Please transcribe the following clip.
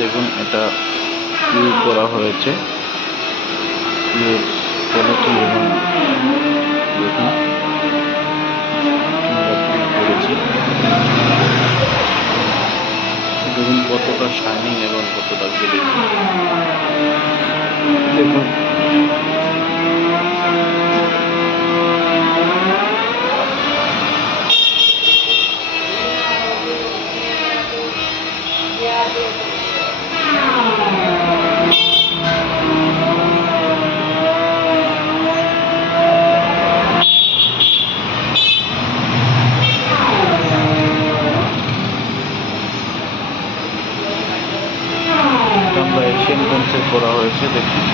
দেখুন এটা কিউ করা হয়েছে, কিউর কোয়ালিটি এবং দেখুন করেছি, দেখুন কতটা শাইনিং এবং কতটা গ্লেজি। দেখুন এটা আমরা এশিয়ান পেন্টসের করা হয়েছে, দেখুন।